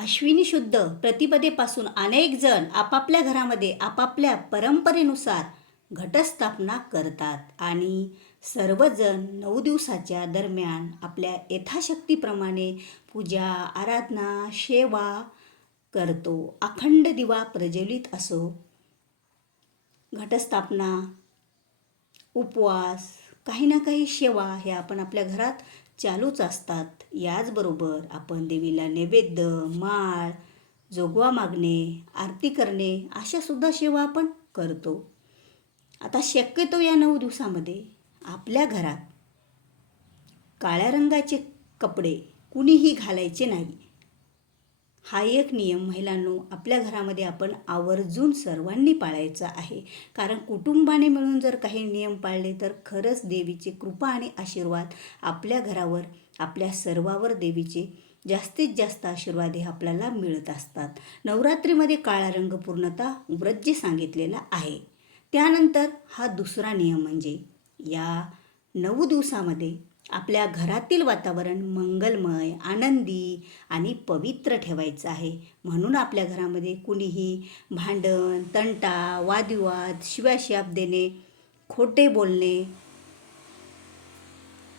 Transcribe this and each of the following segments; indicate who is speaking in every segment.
Speaker 1: अश्विनी शुद्ध प्रतिपदेपासून अनेक जण आपापल्या घरामध्ये आपापल्या परंपरेनुसार घटस्थापना करतात. आणि सर्वजण नऊ दिवसाच्या दरम्यान आपल्या यथाशक्तीप्रमाणे पूजा आराधना सेवा करतो. अखंड दिवा प्रज्वलित असो. घटस्थापना उपवास काही ना काही सेवा हे आपण आपल्या घरात चालूच असतात. याचबरोबर आपण देवीला नैवेद्य माळ जोगवा मागणे आरती करणे अशा सुद्धा सेवा आपण करतो. आता शक्यतो या नऊ दिवसामध्ये आपल्या घरात काळ्या रंगाचे कपडे कुणीही घालायचे नाही. हा एक नियम महिलांनो आपल्या घरामध्ये आपण आवर्जून सर्वांनी पाळायचा आहे. कारण कुटुंबाने मिळून जर काही नियम पाळले तर खरंच देवीची कृपा आणि आशीर्वाद आपल्या घरावर आपल्या सर्वावर देवीचे जास्तीत जास्त आशीर्वाद हे आपल्याला मिळत असतात. नवरात्रीमध्ये काळा रंग पूर्णतः व्रज्य सांगितलेला आहे. त्यानंतर हा दुसरा नियम म्हणजे या नऊ दिवसामध्ये आपल्या घरातील वातावरण मंगलमय आनंदी आणि पवित्र ठेवायचं आहे. म्हणून आपल्या घरामध्ये कुणीही भांडण तंटा वादविवाद शिवाशियाप देणे खोटे बोलणे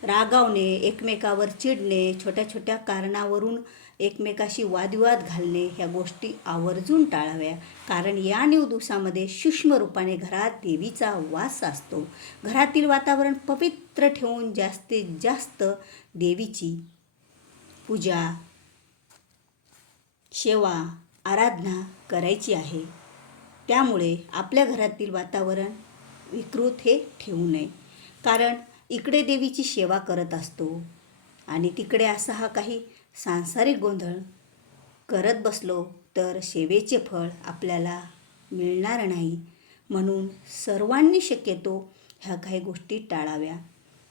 Speaker 1: रागावणे एकमेकावर चिडणे छोट्या छोट्या कारणावरून एकमेकाशी वादविवाद घालणे ह्या गोष्टी आवर्जून टाळाव्या. कारण या न्यू दिवसामध्ये सूक्ष्म रूपाने घरात देवीचा वास असतो. घरातील वातावरण पवित्र ठेवून जास्तीत जास्त देवीची पूजा सेवा आराधना करायची आहे. त्यामुळे आपल्या घरातील वातावरण विकृत हे ठेवू नये. कारण इकडे देवीची सेवा करत असतो आणि तिकडे असा हा काही सांसारिक गोंधळ करत बसलो तर सेवेचे फळ आपल्याला मिळणार नाही. म्हणून सर्वांनी शक्यतो ह्या काही गोष्टी टाळाव्या.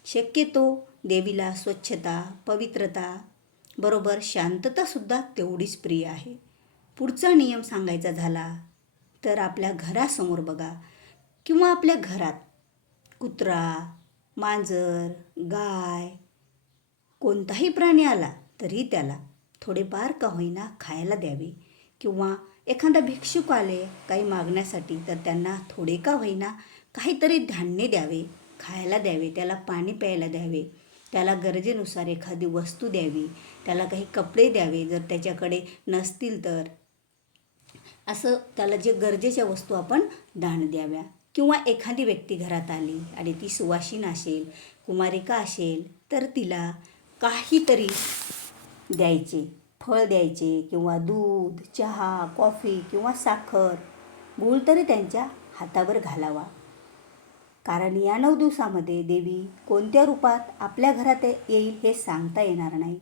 Speaker 1: शक्यतो देवीला स्वच्छता पवित्रता बरोबर शांततासुद्धा तेवढीच प्रिय आहे. पुढचा नियम सांगायचा झाला तर आपल्या घरासमोर बघा किंवा आपल्या घरात कुत्रा मांजर गाय कोणताही प्राणी आला तरी त्याला थोडेफार का होईना खायला द्यावे किंवा एखादा भिक्षुक आले काही मागण्यासाठी तर त्यांना थोडे का होईना काहीतरी धान्य द्यावे खायला द्यावे त्याला पाणी प्यायला द्यावे त्याला गरजेनुसार एखादी वस्तू द्यावी त्याला काही कपडे द्यावे जर त्याच्याकडे नसतील तर. असं त्याला जे गरजेच्या वस्तू आपण दान द्याव्या. किंवा एखादी व्यक्ती घरात आली आणि ती सुवासीन असेल कुमारिका असेल तर तिला काहीतरी द्यायचे फळ द्यायचे किंवा दूध चहा कॉफी किंवा साखर गूळ तरी त्यांच्या हातावर घालावा. कारण या नऊ दिवसामध्ये देवी कोणत्या रूपात आपल्या घरात येईल हे सांगता येणार नाही.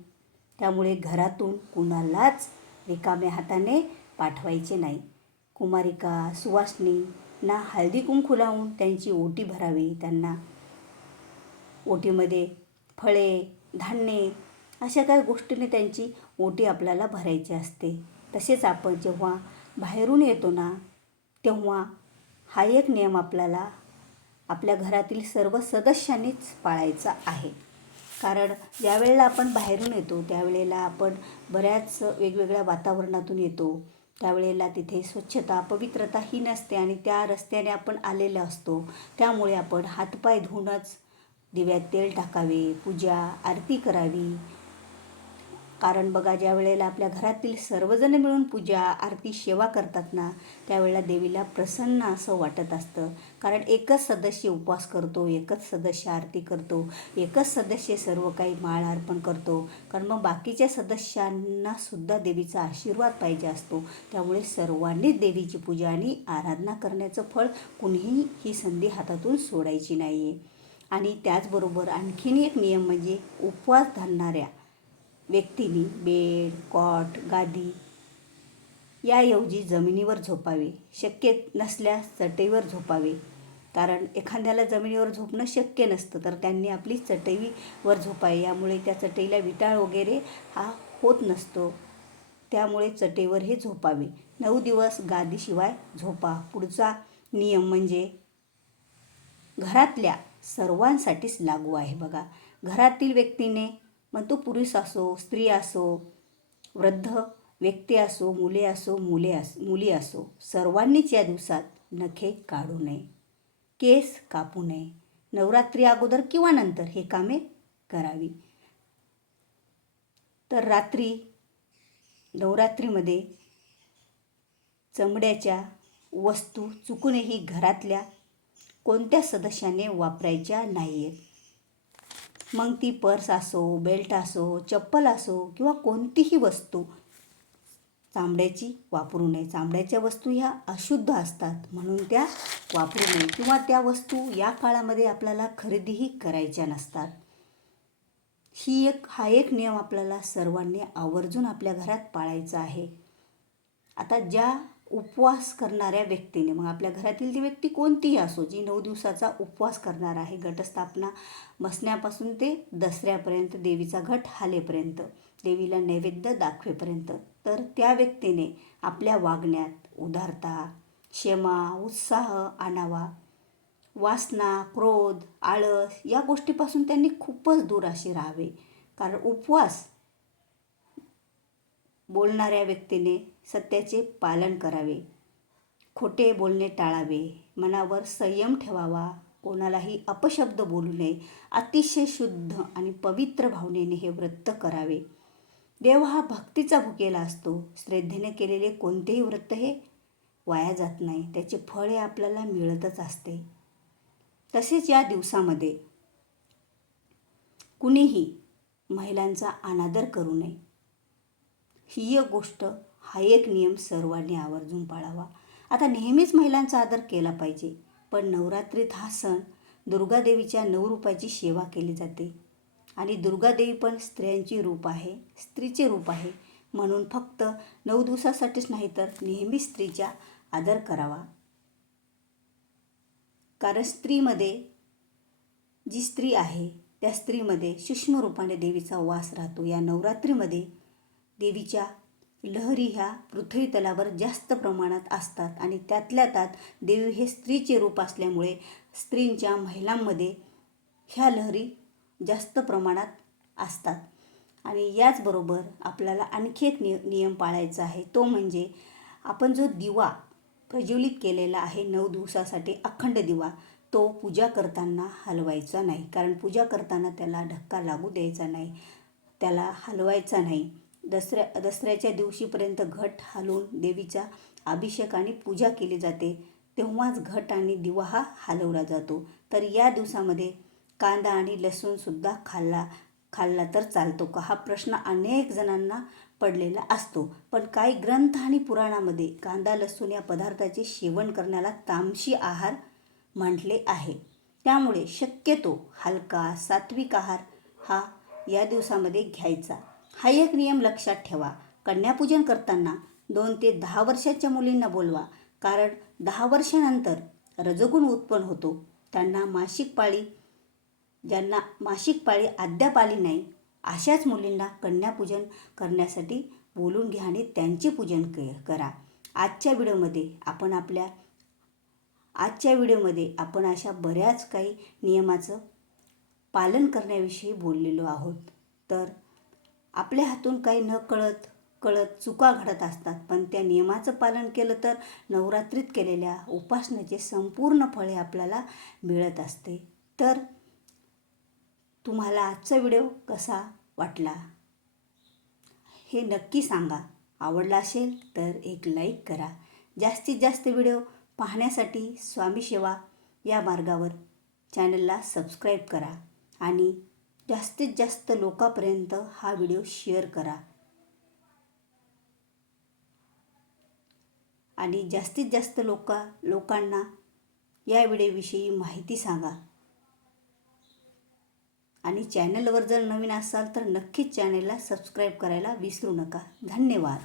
Speaker 1: त्यामुळे घरातून कुणालाच रिकाम्या हाताने पाठवायचे नाही. कुमारिका सुवासनी ना हळदी कुंकू लावून त्यांची ओटी भरावी. त्यांना ओटीमध्ये फळे धान्ये अशा काही गोष्टीने त्यांची ओटी आपल्याला भरायची असते. तसेच आपण जेव्हा बाहेरून येतो ना तेव्हा हा एक नियम आपल्याला आपल्या घरातील सर्व सदस्यांनीच पाळायचा आहे. कारण ज्यावेळेला आपण बाहेरून येतो त्यावेळेला आपण बऱ्याच वेगवेगळ्या वातावरणातून येतो. त्यावेळेला तिथे स्वच्छता पवित्रता ही नसते आणि त्या रस्त्याने आपण आलेलो असतो. त्यामुळे आपण हातपाय धुवूनच दिव्यात तेल टाकावे पूजा आरती करावी कारण बघा ज्या वेळेला आपल्या घरातील सर्वजण मिळून पूजा आरती सेवा करतात ना त्यावेळेला देवीला प्रसन्न असं वाटत असतं. कारण एकच सदस्य उपवास करतो एकच सदस्य आरती करतो एकच सदस्य सर्व काही माळ अर्पण करतो. कारण मग बाकीच्या सदस्यांनासुद्धा देवीचा आशीर्वाद पाहिजे असतो. त्यामुळे सर्वांनीच देवीची पूजा आणि आराधना करण्याचं फळ कुणीही ही संधी हातातून सोडायची नाही आहे आणि त्याचबरोबर आणखीन एक नियम म्हणजे उपवास धरणाऱ्या व्यक्तीने बेड कॉट गादी याऐवजी जमिनीवर झोपावे. शक्य नसल्यास चटईवर झोपावे. कारण एखाद्याला जमिनीवर झोपणं शक्य नसतं तर त्यांनी आपली चटईवर झोपावे. यामुळे त्या चटईला विटाळ वगैरे हा होत नसतो. त्यामुळे चटईवर हे झोपावे. नऊ दिवस गादीशिवाय झोपा. पुढचा नियम म्हणजे घरातल्या सर्वांसाठीच लागू आहे बघा. घरातील व्यक्तीने मग तो पुरुष असो स्त्री असो वृद्ध व्यक्ती असो मुले असो मुले अस मुली असो सर्वांनीच या दिवसात नखे काढू नये केस कापू नये नवरात्री अगोदर किंवा नंतर हे कामे करावी. तर रात्री नवरात्रीमध्ये चमड्याच्या वस्तू चुकूनही घरातल्या कोणत्या सदस्याने वापरायच्या नाही आहेत मग ती पर्स असो बेल्ट असो चप्पल असो किंवा कोणतीही वस्तू चांबड्याची वापरू नये. चांबड्याच्या वस्तू ह्या अशुद्ध असतात. म्हणून त्या वापरू नये. किंवा त्या वस्तू या काळामध्ये आपल्याला खरेदीही करायच्या नसतात. ही एक हा एक नियम आपल्याला सर्वांनी आवर्जून आपल्या घरात पाळायचा आहे. आता ज्या उपवास करणाऱ्या व्यक्तीने मग आपल्या घरातील ती व्यक्ती कोणतीही असो जी नऊ दिवसाचा उपवास करणार आहे घटस्थापना बसण्यापासून ते दसऱ्यापर्यंत देवीचा घट हालेपर्यंत देवीला नैवेद्य दाखवेपर्यंत तर त्या व्यक्तीने आपल्या वागण्यात उदारता क्षमा उत्साह आणावा. वासना क्रोध आळस या गोष्टीपासून त्यांनी खूपच दूर असे राहावे. कारण उपवास बोलणाऱ्या व्यक्तीने सत्याचे पालन करावे. खोटे बोलणे टाळावे. मनावर संयम ठेवावा. कोणालाही अपशब्द बोलू नये. अतिशय शुद्ध आणि पवित्र भावनेने हे व्रत करावे. देव हा भक्तीचा भुकेला असतो. श्रद्धेने केलेले कोणतेही व्रत हे वाया जात नाही. त्याचे फळ हे आपल्याला मिळतच असते. तसेच या दिवसामध्ये कुणीही महिलांचा अनादर करू नये. ही एक गोष्ट हा एक नियम सर्वांनी आवर्जून पाळावा. आता नेहमीच महिलांचा आदर केला पाहिजे पण नवरात्रीत हा सण दुर्गादेवीच्या नवरूपाची सेवा केली जाते. आणि दुर्गादेवी पण स्त्रियांची रूप आहे स्त्रीचे रूप आहे. म्हणून फक्त नऊ दिवसासाठीच नाही तर नेहमी स्त्रीचा आदर करावा. कारण स्त्रीमध्ये जी स्त्री आहे त्या स्त्रीमध्ये सूक्ष्म रूपाने देवीचा वास राहतो. या नवरात्रीमध्ये देवीच्या लहरी ह्या पृथ्वी तलावर जास्त प्रमाणात असतात आणि त्यातल्या त्यात देवी हे स्त्रीचे रूप असल्यामुळे स्त्रींच्या महिलांमध्ये ह्या लहरी जास्त प्रमाणात असतात. आणि याचबरोबर आपल्याला आणखी एक निय नियम पाळायचा आहे. तो म्हणजे आपण जो दिवा प्रज्वलित केलेला आहे नऊ दिवसासाठी अखंड दिवा तो पूजा करताना हलवायचा नाही. कारण पूजा करताना त्याला धक्का लागू द्यायचा नाही. त्याला हलवायचा नाही. दसऱ्या दसऱ्याच्या दिवशीपर्यंत घट हलवून देवीचा अभिषेक आणि पूजा केली जाते. तेव्हाच घट आणि दिवा हा हलवला जातो. तर या दिवसामध्ये कांदा आणि लसूणसुद्धा खाल्ला खाल्ला तर चालतो का? हा प्रश्न अनेक जणांना पडलेला असतो. पण काही ग्रंथ आणि पुराणामध्ये कांदा लसूण या पदार्थाचे सेवन करण्याला तामशी आहार म्हटले आहे. त्यामुळे शक्यतो हलका सात्विक आहार हा या दिवसामध्ये घ्यायचा. हा एक नियम लक्षात ठेवा. कन्यापूजन करताना दोन ते दहा वर्षाच्या मुलींना बोलवा. कारण दहा वर्षानंतर रजगुण उत्पन्न होतो. त्यांना मासिक पाळी ज्यांना मासिक पाळी अद्याप आली नाही अशाच मुलींना कन्यापूजन करण्यासाठी बोलून घ्या आणि त्यांचे पूजन क करा. आजच्या व्हिडिओमध्ये आपण आपल्या आजच्या व्हिडिओमध्ये आपण अशा बऱ्याच काही नियमाचं पालन करण्याविषयी बोललेलो आहोत. तर आपल्या हातून काही न कळत कळत चुका घडत असतात. पण त्या नियमाचं पालन केलं तर नवरात्रीत केलेल्या उपासनेचे संपूर्ण फळे आपल्याला मिळत असते. तर तुम्हाला आजचा व्हिडिओ कसा वाटला? हे नक्की सांगा. आवडला असेल तर एक लाईक करा. जास्तीत जास्त व्हिडिओ पाहण्यासाठी स्वामी सेवा या मार्गावर चॅनलला सबस्क्राईब करा आणि जास्तीत जास्त लोकांपर्यंत हा व्हिडिओ शेअर करा. आणि जास्तीत जास्त लोका लोकांना या व्हिडिओविषयी माहिती सांगा. आणि चॅनलवर जर नवीन असाल तर नक्कीच चॅनलला सबस्क्राईब करायला विसरू नका. धन्यवाद.